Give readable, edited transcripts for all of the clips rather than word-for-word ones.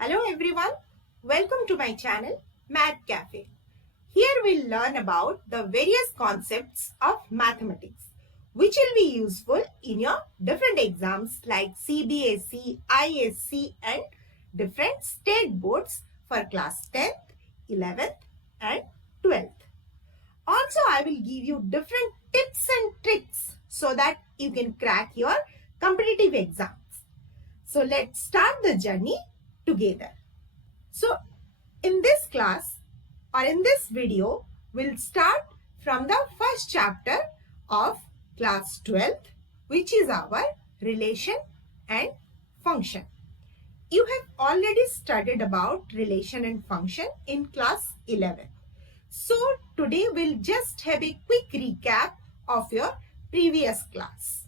Hello everyone, welcome to my channel Math Cafe. Here we'll learn about the various concepts of mathematics which will be useful in your different exams like CBSE, ISC and different state boards for class 10th, 11th and 12th. Also, I will give you different tips and tricks so that you can crack your competitive exams. So let's start the journey together. So in this class or in this video, we'll start from the first chapter of class 12th, which is our relation and function. You have already studied about relation and function in class 11. So today we'll just have a quick recap of your previous class.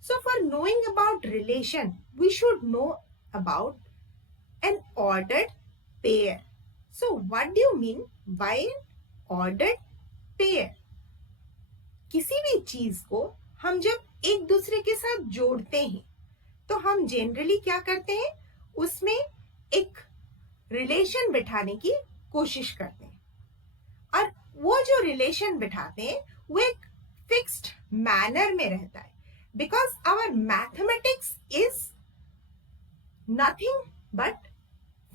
So for knowing about relation, we should know about an ordered pair. So what do you mean by an ordered pair? किसी भी चीज को हम जब एक दूसरे के साथ जोड़ते हैं तो हम जनरली क्या करते हैं, उसमें एक रिलेशन बिठाने की कोशिश करते हैं और वो जो रिलेशन बिठाते हैं वो एक फिक्स्ड मैनर में रहता है, because our mathematics is nothing but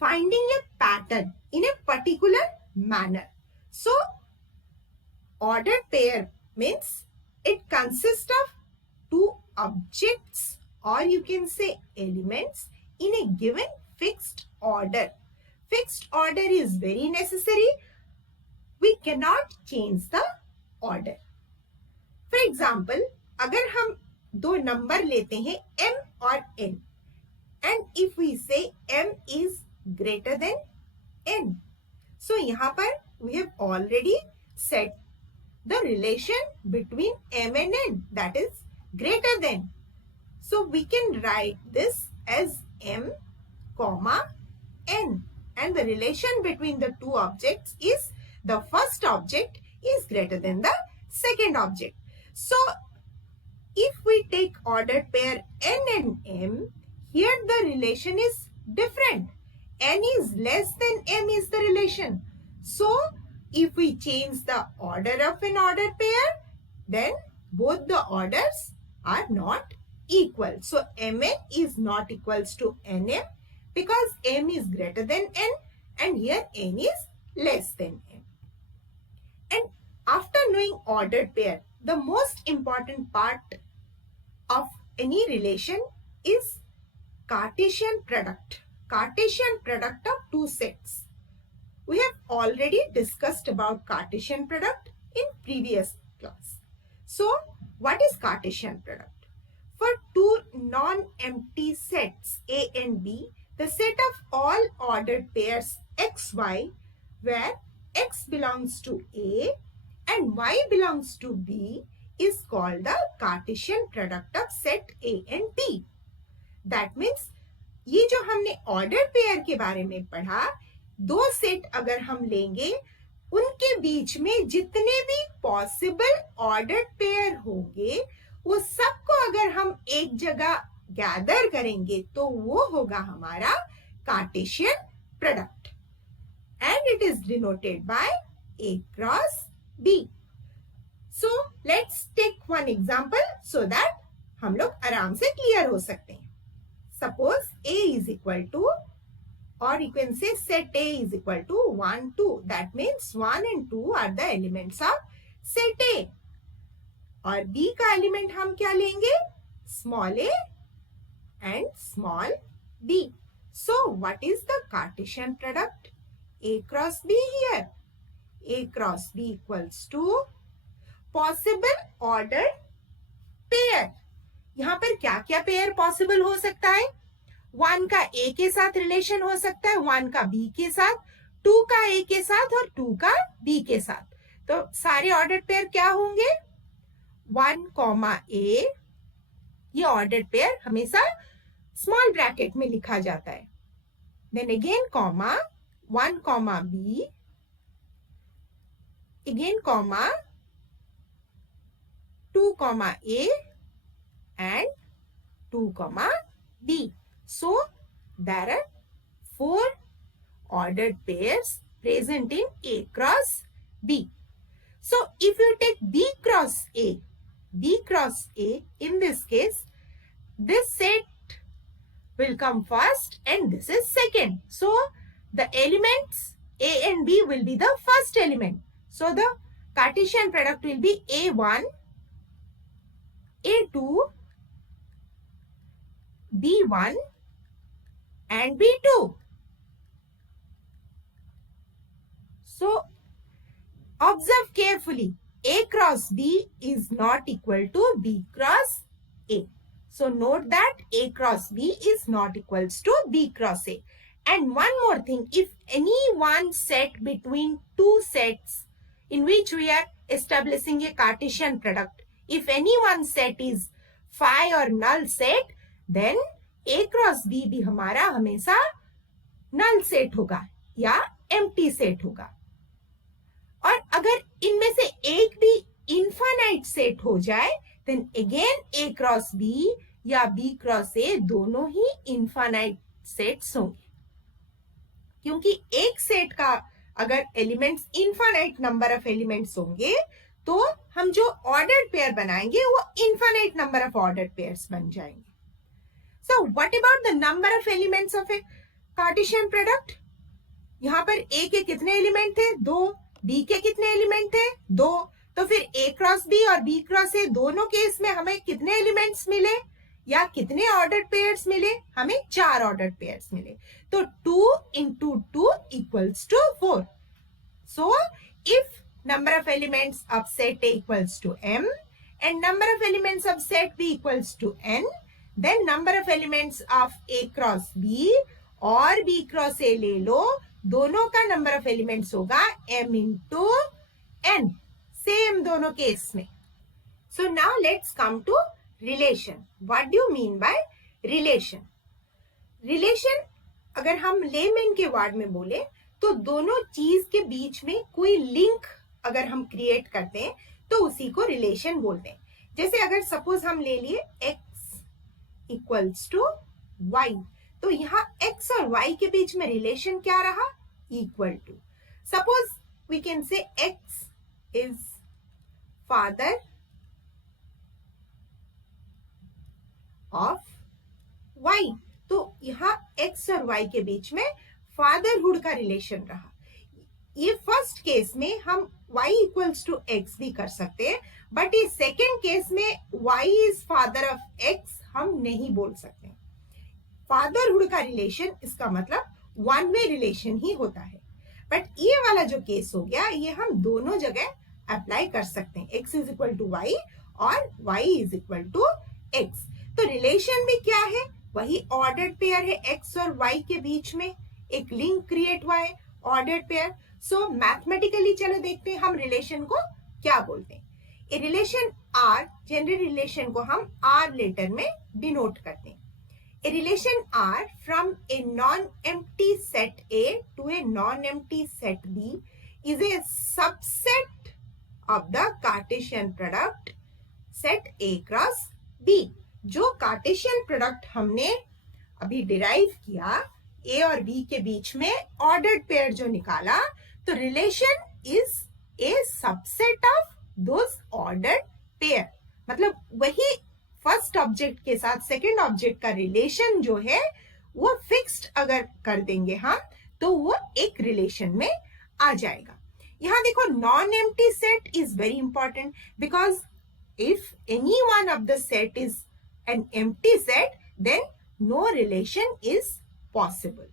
finding a pattern in a particular manner. So, ordered pair means it consists of two objects or you can say elements in a given fixed order. Fixed order is very necessary. We cannot change the order. For example, अगर हम दो number लेते हैं m और n and if we say m is greater than n. So यहाँ पर we have already set the relation between m and n, that is greater than. So we can write this as m comma n, and the relation between the two objects is the first object is greater than the second object. So if we take ordered pair n and m, here the relation is different. N is less than m is the relation. So if we change the order of an ordered pair, then both the orders are not equal. So mn is not equals to nm because m is greater than n and here n is less than m. And after knowing ordered pair, the most important part of any relation is Cartesian product. Cartesian product of two sets. We have already discussed about Cartesian product in previous class. So, what is Cartesian product? For two non-empty sets A and B, the set of all ordered pairs XY, where X belongs to A and Y belongs to B, is called the Cartesian product of set A and B. That means ये जो हमने order pair के बारे में पढ़ा, दो set अगर हम लेंगे उनके बीच में जितने भी पॉसिबल ऑर्डर्ड पेयर होंगे वो सबको अगर हम एक जगह गैदर करेंगे तो वो होगा हमारा Cartesian product and it is denoted by A cross B. So let's take one example so that हम लोग आराम से क्लियर हो सकते हैं. Suppose A is equal to, or you can say set A is equal to 1, 2. That means 1 and 2 are the elements of set A. और B का element हम क्या लेंगे? Small a and small b. So what is the Cartesian product? A cross B here. A cross B equals to possible ordered pair. यहाँ पर क्या क्या pair possible हो सकता है? 1 का A के साथ रिलेशन हो सकता है, 1 का B के साथ, 2 का A के साथ और 2 का B के साथ. तो सारे ऑर्डर्ड पेयर क्या होंगे? 1 कॉमा A, ये ऑर्डर्ड पेयर हमेशा स्मॉल ब्रैकेट में लिखा जाता है. Then again comma 1 comma B, again comma 2 comma A and 2 comma B. So there are 4 ordered pairs present in A cross B. So if you take B cross A, in this case, this set will come first and this is second. So the elements A and B will be the first element. So the Cartesian product will be A1, A2, B1 and B2. So observe carefully. A cross B is not equal to B cross A. So note that A cross B is not equals to B cross A. And one more thing, if any one set between two sets in which we are establishing a Cartesian product, if any one set is phi or null set, then A cross B भी हमारा हमेशा null set होगा या empty set होगा. और अगर इनमें से एक भी इनफाइनाइट सेट हो जाए, then again A cross B या B क्रॉस A दोनों ही इनफाइनाइट सेट्स होंगे. क्योंकि एक सेट का अगर elements infinite number of elements होंगे तो हम जो ऑर्डर्ड पेयर बनाएंगे वो infinite number of ordered pairs बन जाएंगे. So what about the number of elements of A Cartesian product? यहाँ पर A के कितने एलिमेंट थे? 2. B के कितने एलिमेंट थे? 2. तो फिर A क्रॉस B और B क्रॉस A दोनों केस में हमें कितने एलिमेंट्स मिले या कितने ऑर्डर्ड पेयर्स मिले? हमें 4 ऑर्डर्ड पेयर्स मिले. तो 2 into 2 equals to 4. So if number of elements of set A equals to m and number of elements of set B equals to n, then number of elements of A cross B और B cross A ले लो, दोनों का number of elements होगा m into n. Same दोनों case में. So now let's come to relation. What do you mean by relation? Relation अगर हम लेमैन के वर्ड में बोले तो दोनों चीज के बीच में कोई लिंक अगर हम क्रिएट करते हैं तो उसी को रिलेशन बोलते हैं. जैसे अगर सपोज हम ले लिए x इक्वल्स टू y, तो यहाँ x और y के बीच में रिलेशन क्या रहा? Equal to. Suppose we can say x is father of y. तो यहाँ x और y के बीच में फादरहुड का रिलेशन रहा. ये फर्स्ट केस में हम y इक्वल्स टू x भी कर सकते हैं, बट ये सेकेंड केस में y is father of x हम नहीं बोल सकते. फादरहुड का रिलेशन इसका मतलब वन वे रिलेशन ही होता है. बट ये वाला जो केस हो गया ये हम दोनों जगह अप्लाई कर सकते हैं. x is equal to y और y is equal to x. तो रिलेशन भी क्या है? वही ऑर्डर्ड पेयर है. x और y के बीच में एक लिंक क्रिएट हुआ है, ऑर्डर्ड पेयर. सो मैथमेटिकली चलो देखते हैं हम रिलेशन को क्या बोलते हैं. A relation R, general relation को हम R लेटर में डिनोट करते हैं. A relation R from a non-empty set A to a non-empty set B is a subset of the Cartesian product set A cross B. जो Cartesian product हमने अभी derive किया A और B के बीच में ऑर्डर्ड पेयर जो निकाला, तो relation is a subset of those ordered pair. मतलब वही फर्स्ट ऑब्जेक्ट के साथ सेकंड ऑब्जेक्ट का रिलेशन जो है वो फिक्स्ड अगर कर देंगे हम तो वो एक रिलेशन में आ जाएगा. यहाँ देखो non empty set is very important because if any one of the set is an empty set then no relation is possible.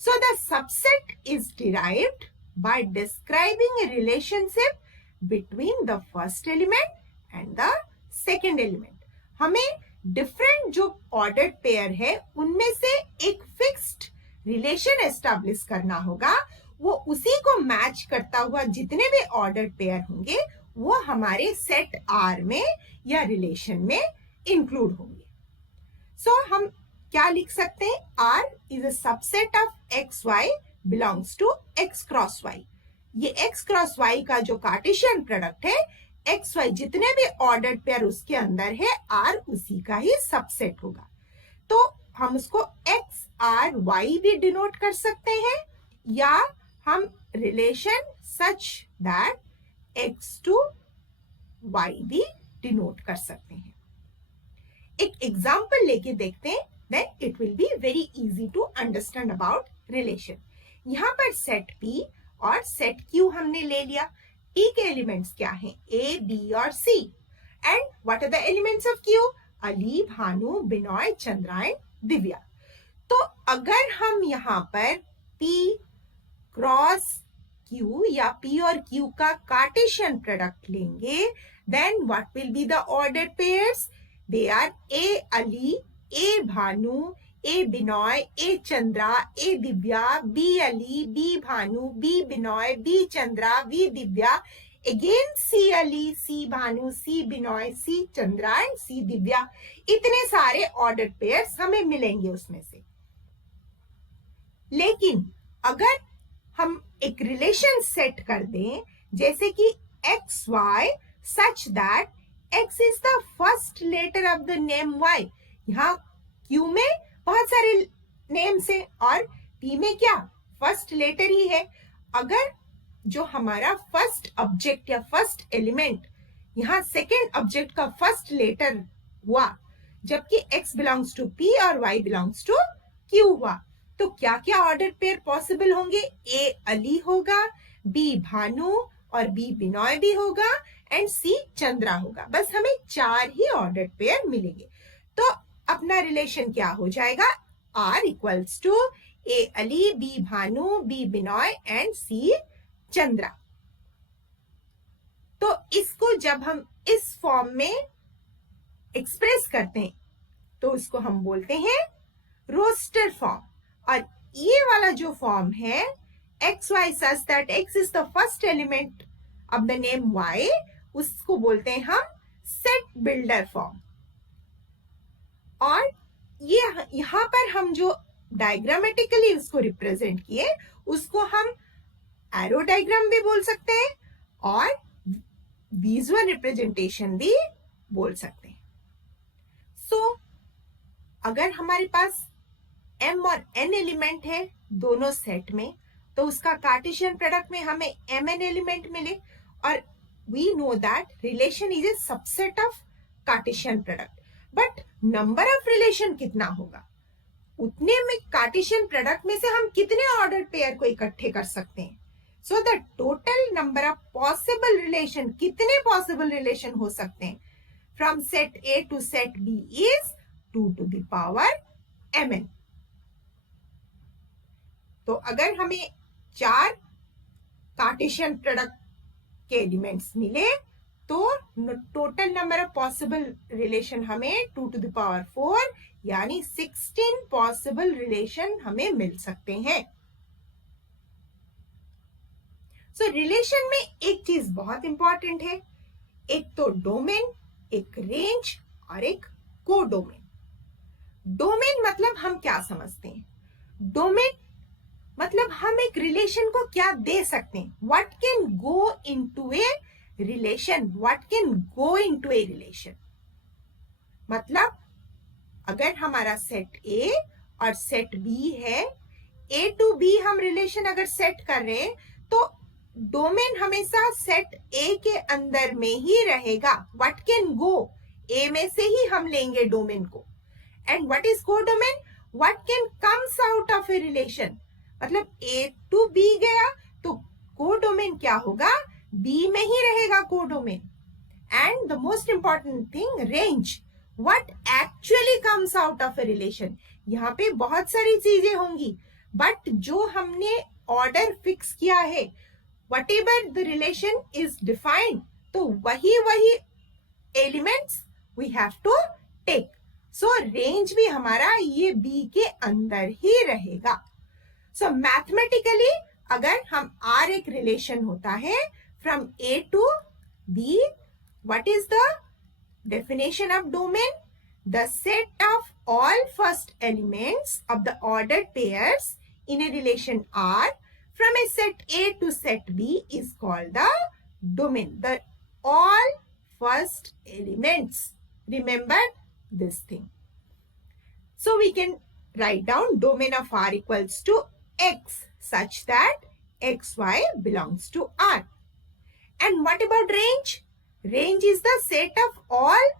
So the subset is derived by describing a relationship between the first element and the second element. हमें different जो ordered pair है उनमें से एक fixed relation establish करना होगा. वो उसी को मैच करता हुआ जितने भी ऑर्डर्ड पेयर होंगे वो हमारे सेट R में या रिलेशन में इंक्लूड होंगे. सो हम क्या लिख सकते हैं? R is a subset of x y belongs to x cross y. ये x क्रॉस y का जो कार्टेशियन प्रोडक्ट है, एक्स वाई जितने भी ऑर्डर्ड पेयर उसके अंदर है R उसी का ही सबसेट होगा. तो हम उसको x आर वाई भी डिनोट कर सकते हैं, या हम relation such that x to y भी डिनोट कर सकते हैं। एक एग्जाम्पल लेके देखते हैं, then it will be very easy to understand about relation. यहाँ पर सेट P और सेट Q हमने ले लिया। P के एलिमेंट्स क्या हैं? A, B और C। And what are the elements of Q? Ali, Bhanu, Binoy, Chandra and Divya. तो अगर हम यहाँ पर P क्रॉस Q या P और Q का कार्टेशियन प्रोडक्ट लेंगे, then what will be the ordered pairs? They are A Ali, A Bhanu, A Binoy, A Chandra, A Divya, B Ali, B Bhanu, B Binoy, B Chandra, V Divya. Again C Ali, C Bhanu, C Binoy, C Chandra and C Divya. इतने सारे ordered pairs हमें मिलेंगे उसमें से। लेकिन अगर हम एक रिलेशन सेट कर दें, जैसे कि x y such that x is the first letter of the name y. यहाँ क्यू में बहुत सारे नेम्स हैं और पी में क्या फर्स्ट लेटर ही है। अगर जो हमारा फर्स्ट ऑब्जेक्ट या फर्स्ट एलिमेंट यहाँ सेकेंड ऑब्जेक्ट का फर्स्ट लेटर हुआ, जबकि एक्स बिलोंग्स टू पी और वाई बिलोंग्स टू क्यू हुआ, तो क्या क्या ऑर्डर पेयर पॉसिबल होंगे? ए अली होगा, बी भानु और बी बिनॉय भी होगा एंड सी चंद्रा होगा। बस हमें 4 ही ऑर्डर पेयर मिलेंगे। तो अपना रिलेशन क्या हो जाएगा? R equals to A Ali, B Bhanu, B Binoy and C Chandra. तो इसको जब हम इस फॉर्म में एक्सप्रेस करते हैं तो उसको हम बोलते हैं रोस्टर फॉर्म। और ये वाला जो फॉर्म है x y such that x is the first element of the name y, उसको बोलते हैं हम सेट बिल्डर फॉर्म। और ये यहां पर हम जो डायग्रामेटिकली उसको रिप्रेजेंट किए उसको हम एरो डायग्राम भी बोल सकते हैं और विजुअल रिप्रेजेंटेशन भी बोल सकते हैं। सो अगर हमारे पास m और n एलिमेंट है दोनों सेट में, तो उसका कार्टेशियन प्रोडक्ट में हमें mn एलिमेंट मिले। और we know that relation is a subset of Cartesian product, but number of relation कितना होगा उतने में कार्टेशियन प्रोडक्ट में से हम कितने ऑर्डर पेयर को इकट्ठे कर सकते हैं। So the total number of possible relation, कितने पॉसिबल रिलेशन हो सकते हैं from set A to set B is 2 to the power mn। तो अगर हमें 4 कार्टेशियन प्रोडक्ट के एलिमेंट्स मिले तो total number of possible relation हमें 2 to the power 4 यानी 16 पॉसिबल रिलेशन हमें मिल सकते हैं। सो रिलेशन में एक चीज बहुत इंपॉर्टेंट है, एक तो डोमेन, एक रेंज और एक कोडोमेन। डोमेन मतलब हम क्या समझते हैं? डोमेन मतलब हम एक रिलेशन को क्या दे सकते हैं, what can go into a relation, what can go into a relation. मतलब अगर हमारा सेट A और सेट B है, A टू B हम रिलेशन अगर सेट कर रहे हैं तो डोमेन हमेशा सेट A के अंदर में ही रहेगा। व्हाट कैन गो, A में से ही हम लेंगे डोमेन को। And what is codomain? What can comes out of a relation. मतलब A टू B गया तो कोडोमेन क्या होगा? B में ही रहेगा codomain. And the most important thing, range, what actually comes out of a relation. यहाँ पे बहुत सारी चीजें होंगी, बट जो हमने ऑर्डर फिक्स किया है, whatever the relation is defined, तो वही elements we have to take। So range भी हमारा ये B के अंदर ही रहेगा। So mathematically अगर हम R एक रिलेशन होता है from A to B, what is the definition of domain? The set of all first elements of the ordered pairs in a relation R from a set A to set B is called the domain. The all first elements. Remember this thing. So we can write down domain of R equals to X such that XY belongs to R. And what about range? Range is the set of all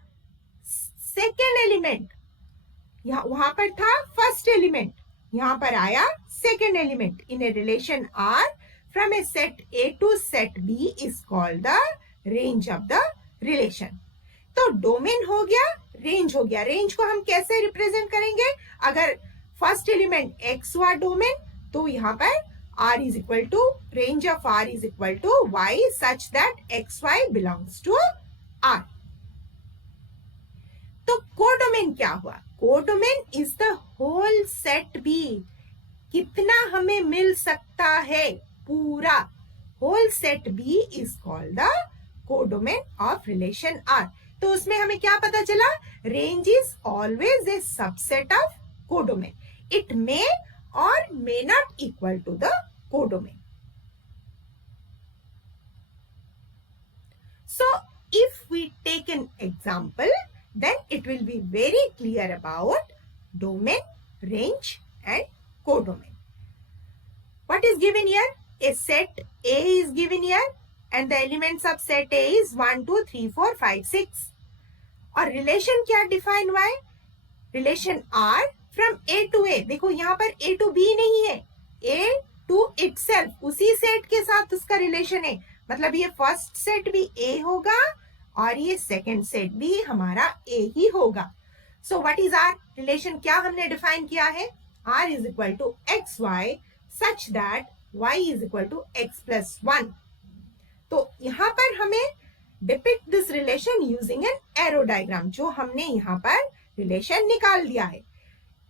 second element. वहां पर था first element, यहाँ पर आया second element. In a relation R, from a set A to set B is called the range of the relation. तो domain हो गया, range हो गया. रेंज को हम कैसे रिप्रेजेंट करेंगे? अगर फर्स्ट एलिमेंट x हुआ डोमेन, तो यहाँ पर r is equal to range of r is equal to y such that xy belongs to r. तो कोडोमेन क्या हुआ? Codomain is the whole set B. कितना हमें मिल सकता है? पूरा. Whole set B is called the codomain of relation R. तो उसमें हमें क्या पता चला? Range is always a subset of codomain. It may और may not equal to the codomain. So if we take an example, then it will be very clear about domain, range and codomain. What is given here? A set A is given here and the elements of set A is 1, 2, 3, 4, 5, 6. और relation क्या define हुआ है? Relation R from A to A. देखो यहाँ पर A to B नहीं है, A to itself, उसी सेट के साथ उसका रिलेशन है. मतलब ये फर्स्ट सेट भी A होगा और ये सेकंड सेट भी हमारा A ही होगा. So what is R relation? क्या हमने डिफाइन किया है? R is equal to XY such that Y is equal to X plus 1. तो यहाँ पर हमें depict this relation using an arrow diagram, जो हमने यहाँ पर रिलेशन निकाल दिया है.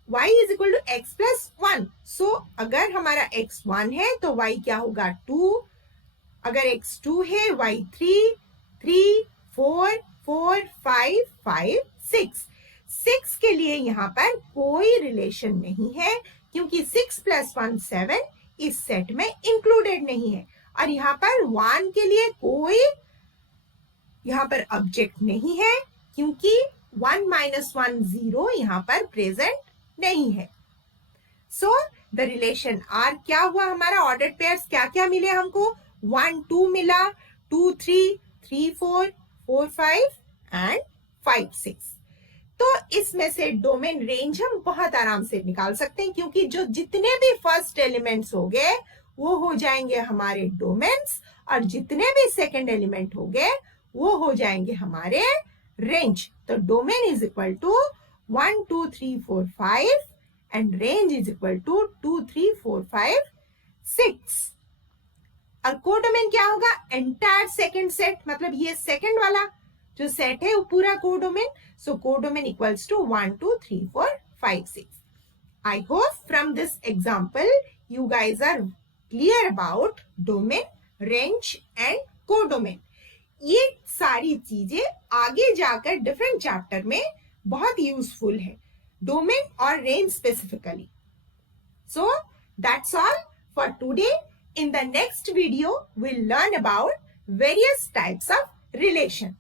y is equal to x plus 1. So अगर हमारा x 1 है तो y क्या होगा? 2. अगर x 2 है, y 3, 3, 4, 4, 5, 5, 6. 6 के लिए यहाँ पर कोई रिलेशन नहीं है क्योंकि 6 प्लस 1 7 इस सेट में इंक्लूडेड नहीं है. और यहाँ पर 1 के लिए कोई यहाँ पर ऑब्जेक्ट नहीं है क्योंकि 1 minus 1 0 यहाँ पर प्रेजेंट नहीं है. सो द रिलेशन आर क्या हुआ? हमारा ऑर्डर्ड पेयर्स क्या क्या मिले हमको? 1 2 मिला, 2 3, 3 4, 4 5 एंड 5 6. तो इसमें से डोमेन रेंज हम बहुत आराम से निकाल सकते हैं क्योंकि जो जितने भी फर्स्ट एलिमेंट्स हो गए वो हो जाएंगे हमारे डोमेन्स और जितने भी सेकंड एलिमेंट हो गए वो हो जाएंगे हमारे रेंज. तो domain is equal to 1 2 3 4 5 and range is equal to 2 3 4 5 6. और कोडोमेन क्या होगा? एंटायर सेकंड सेट, मतलब ये सेकंड वाला जो सेट है वो पूरा codomain. So codomain equals to 1 2 3 4 5 6. I hope from this example you guys are clear about domain, range and codomain. ये सारी चीजें आगे जाकर डिफरेंट चैप्टर में बहुत यूजफुल है, डोमेन और range specifically. So that's all for today. In the next video, we'll learn about various types of relation.